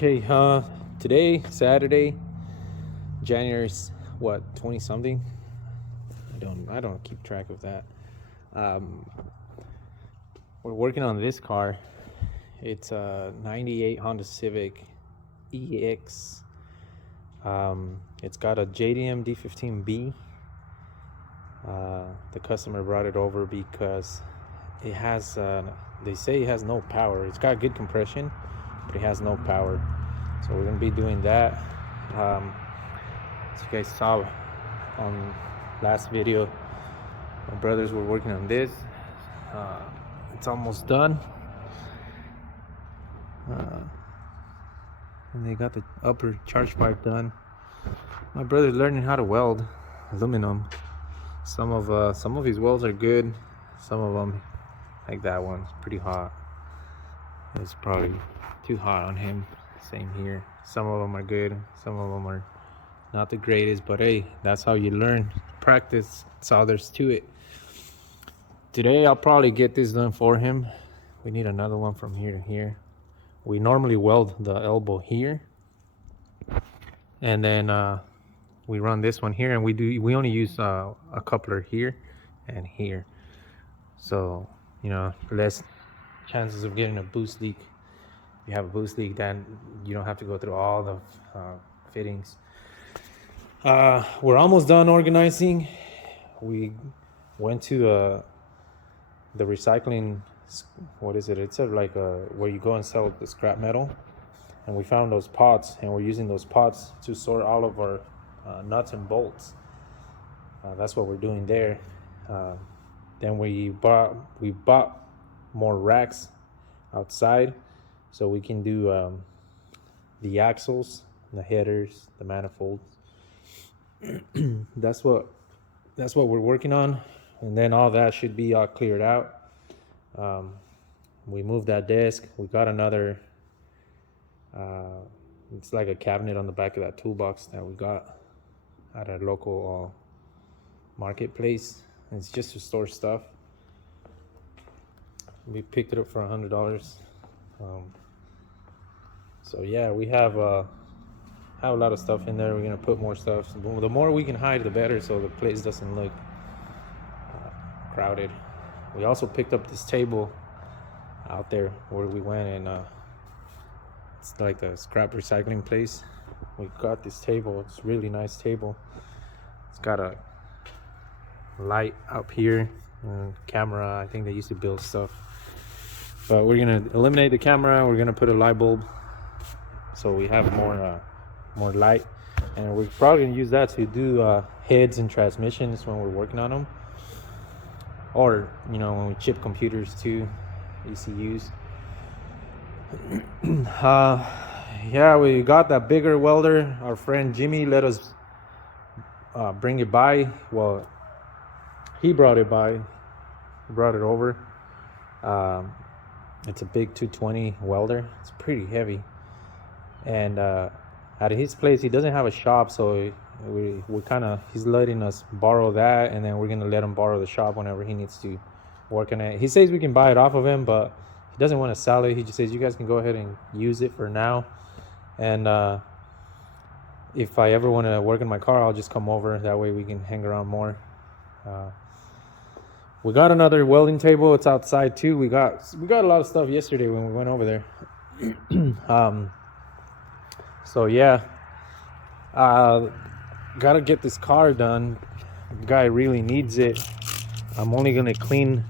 Okay, today, Saturday, January's what, 20 something? I don't keep track of that. Um, we're working on this car. It's a 98 Honda Civic EX. It's got a JDM D15B. The customer brought it over because it has, they say it has no power. It's got good compression, but it has no power. So we're gonna be doing that. As you guys saw on last video, my brothers were working on this. It's almost done. And they got the upper charge pipe done. My brother's learning how to weld aluminum. Some of his welds are good. Some of them, like that one, is pretty hot. It's probably too hot on him. Same here. Some of them are good. Some of them are not the greatest. But hey, that's how you learn. Practice. That's all there's to it. Today I'll probably get this done for him. We need another one from here to here. We normally weld the elbow here, and then we run this one here, and we only use a coupler here and here, so less chances of getting a boost leak. If you have a boost leak, then you don't have to go through all the fittings. We're almost done organizing. We went to the recycling, what is it? It's like where you go and sell the scrap metal, and we found those pots, and we're using those pots to sort all of our nuts and bolts. That's what we're doing there. Then we bought more racks outside, so we can do the axles, the headers, the manifolds. That's what we're working on, and then all that should be all cleared out. We moved that desk. We got another, it's like a cabinet on the back of that toolbox that we got at a local marketplace. It's just to store stuff. We picked it up for $100. So yeah, we have a lot of stuff in there. We're gonna put more stuff. The more we can hide, the better, so the place doesn't look crowded. We also picked up this table out there where we went, and it's like a scrap recycling place. We got this table. It's a really nice table. It's got a light up here, camera. I think they used to build stuff, but we're gonna eliminate the camera. We're gonna put a light bulb, so we have more light, and we're probably gonna use that to do heads and transmissions when we're working on them, or when we chip computers too, ECUs. Yeah, we got that bigger welder. Our friend Jimmy let us bring it by. Well, he brought it by. He brought it over. It's a big 220 welder. It's pretty heavy, and at his place he doesn't have a shop, so he's letting us borrow that, and then we're gonna let him borrow the shop whenever he needs to work on it. He says we can buy it off of him, but he doesn't want to sell it. He just says you guys can go ahead and use it for now, and if I ever want to work in my car, I'll just come over. That way we can hang around more. We got another welding table. It's outside too. We got a lot of stuff yesterday when we went over there. So yeah, gotta get this car done. The guy really needs it. I'm only gonna clean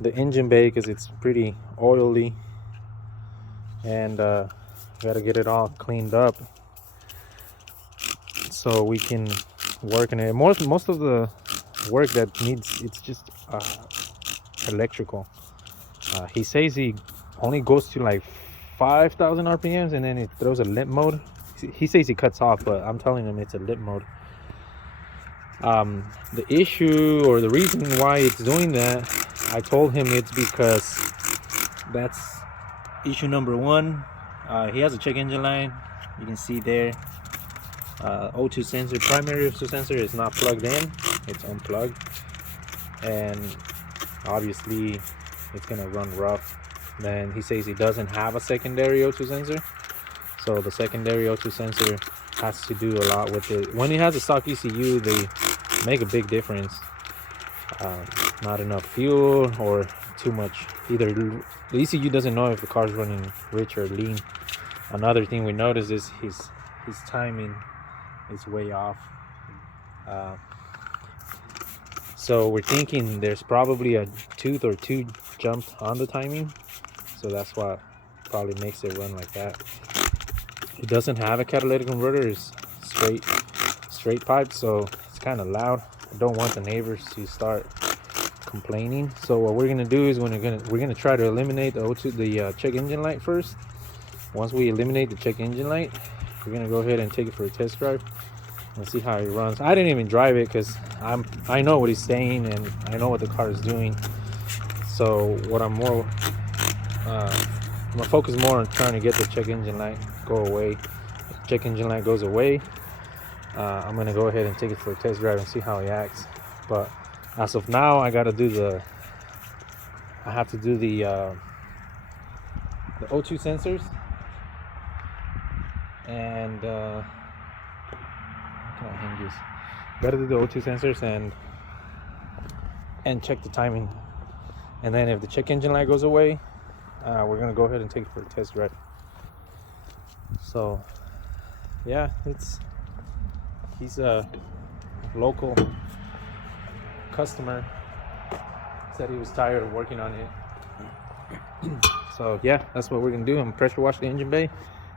the engine bay because it's pretty oily, and gotta get it all cleaned up so we can work on it. Most of the work that needs, it's just electrical. He says he only goes to like 5,000 RPMs, and then it throws a limp mode. He says he cuts off, but I'm telling him it's a limp mode. The issue, or the reason why it's doing that, I told him it's because that's issue number one. He has a check engine line. You can see there, O2 sensor, primary O2 sensor is not plugged in, it's unplugged, and obviously it's gonna run rough. Then he says he doesn't have a secondary O2 sensor, So the secondary O2 sensor has to do a lot with it. When it has a stock ECU, they make a big difference. Not enough fuel or too much. Either the ECU doesn't know if the car's running rich or lean. Another thing we noticed is his timing is way off. So we're thinking there's probably a tooth or two jumped on the timing, so that's what probably makes it run like that. It doesn't have a catalytic converter, it's straight pipe, so it's kind of loud. I don't want the neighbors to start complaining. So what we're gonna do is we're gonna try to eliminate the check engine light first. Once we eliminate the check engine light, we're gonna go ahead and take it for a test drive and see how it runs. I didn't even drive it because I know what he's saying and I know what the car is doing. So what I'm gonna focus more on trying to get the check engine light go away. If the check engine light goes away, I'm gonna go ahead and take it for a test drive and see how he acts. But as of now, I have to do the O2 sensors and gotta do the O2 sensors and check the timing. And then if the check engine light goes away, we're gonna go ahead and take it for a test drive. So yeah, he's a local customer, said he was tired of working on it. So yeah, that's what we're gonna do. I'm gonna pressure wash the engine bay,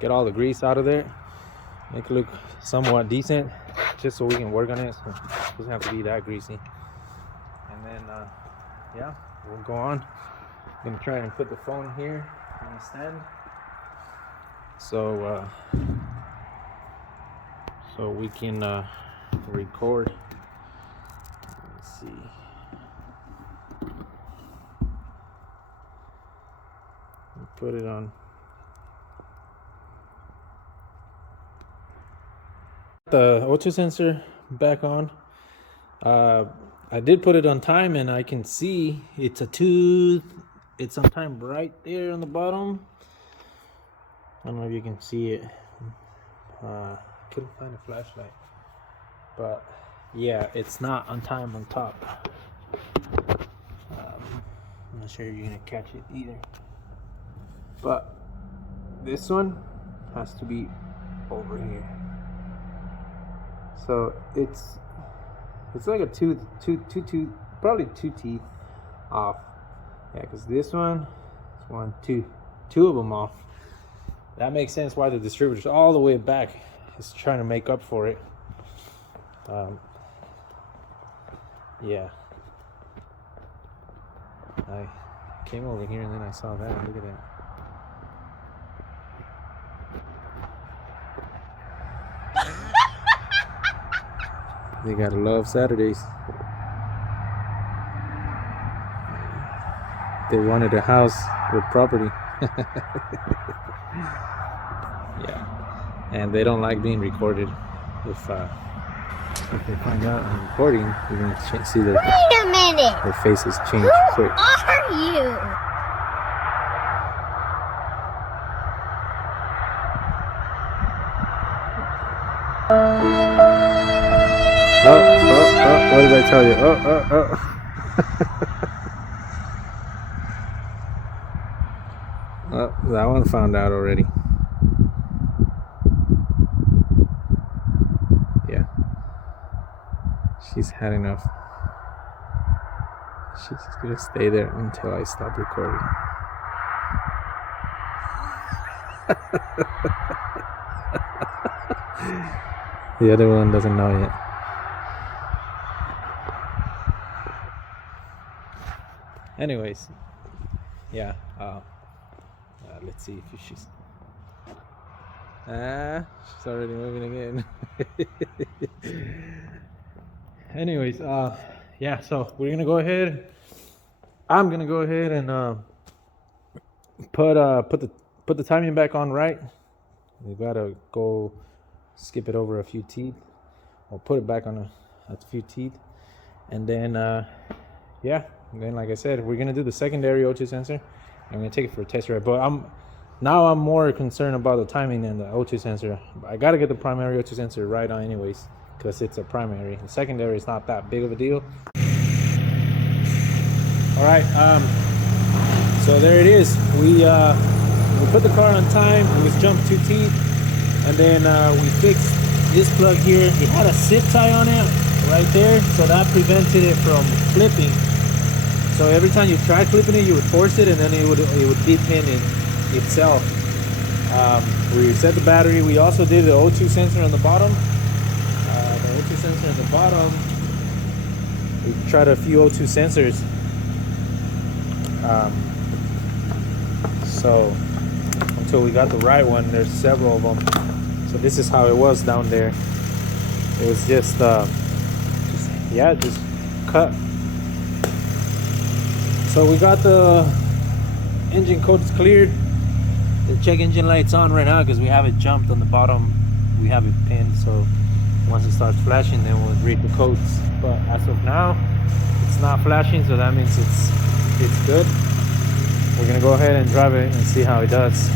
get all the grease out of there, make it look somewhat decent, just so we can work on it. So it doesn't have to be that greasy. And then yeah, we'll go on. I'm gonna try and put the phone here on the stand, so we can record. Let's see. Put it on. The O2 sensor back on. I did put it on time and I can see it's a tooth. It's on time right there on the bottom. I don't know if you can see it. Couldn't find a flashlight, but yeah, it's not on time on top. I'm not sure you're gonna catch it either, but this one has to be over here. So it's like a tooth, probably two teeth off. Yeah, because this one is two of them off. That makes sense why the distributor's all the way back is trying to make up for it. Yeah. I came over here and then I saw that. Look at that. They gotta love Saturdays. They wanted a house with property. Yeah, and they don't like being recorded. If they find out I'm recording, you're gonna see their Wait a minute. Their faces change quick. Who are you? Oh, what did I tell you? Oh, that one found out already. Yeah. She's had enough. She's just gonna stay there until I stop recording. The other one doesn't know yet. Anyways, yeah. Let's see if she's already moving again. Anyways, yeah. So we're gonna go ahead. I'm gonna go ahead and put the timing back on right. We gotta go skip it over a few teeth, or put it back on a few teeth, and then yeah. And then, like I said, we're gonna do the secondary O2 sensor. I'm gonna take it for a test drive, but I'm Now I'm more concerned about the timing and the O2 sensor. I gotta get the primary O2 sensor right on anyways, because it's a primary. The secondary is not that big of a deal. All right, so there it is. We put the car on time. It was jumped 2 teeth, and then we fixed this plug here. It had a zip tie on it right there, so that prevented it from flipping. So every time you try clipping it, you would force it, and then it would depin itself. We reset the battery. We also did the O2 sensor on the bottom. The O2 sensor on the bottom. We tried a few O2 sensors. So until we got the right one, there's several of them. So this is how it was down there. It was just cut. So we got the engine codes cleared. The check engine light's on right now because we have it jumped on the bottom. We have it pinned, so once it starts flashing, then we'll read the codes. But as of now, it's not flashing, so that means it's good. We're gonna go ahead and drive it and see how it does.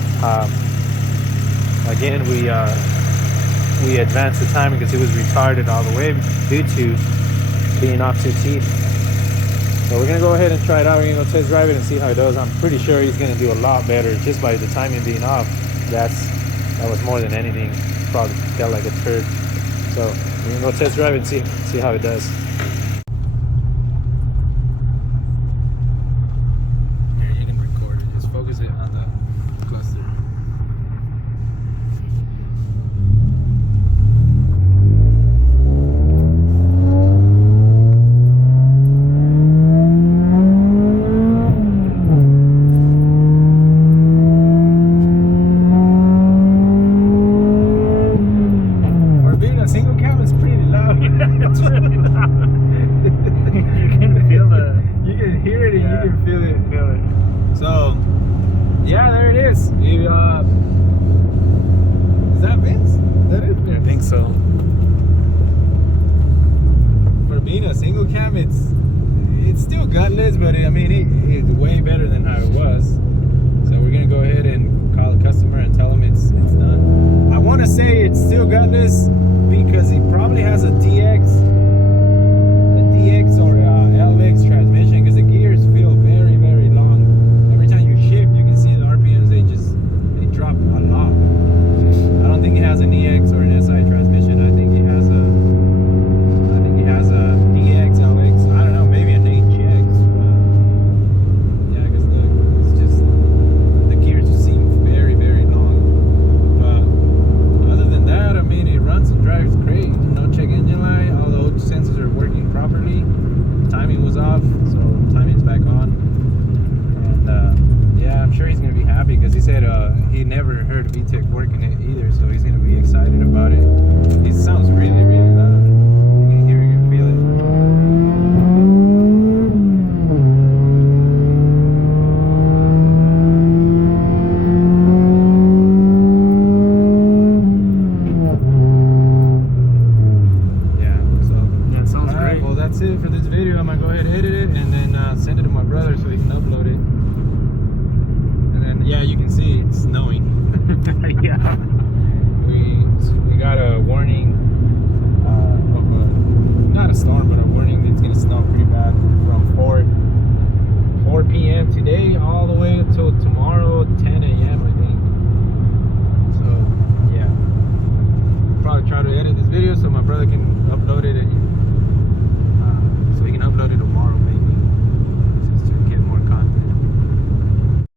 Again, we advanced the timing because it was retarded all the way due to being off 2 teeth. So we're gonna go ahead and try it out. We're gonna go test drive it and see how it does. I'm pretty sure he's gonna do a lot better just by the timing being off. That was more than anything. Probably felt like a turd. So we're gonna go test drive it and see how it does. Here, you can record it. Just focus it on the cluster. So, yeah, there it is. Is that Vince? That is Vince. I think so. For being a single cam, it's still gutless, but it's way better than how it was. So we're gonna go ahead and call the customer and tell him it's done. I want to say it's still gutless because he probably has a DX or LX transmission, because the gears feel very, very long. Every time you shift, you can see the RPMs, they drop a lot. I don't think it has an EX or an SI transmission. I think it has a DX, LX. I don't know, maybe an HX. Yeah, because look, it's just the gears just seem very, very long. But other than that, it runs and drives great. No check engine light. All the O2 sensors are working properly. Timing was off, so timing's back on. And yeah, I'm sure he's gonna be happy because he said he never heard VTEC working it either, so he's gonna be excited about it. It sounds really, really loud. You can hear it, you can feel it. Yeah, so that sounds great. Well, that's it for this video. I'm gonna go ahead and edit it.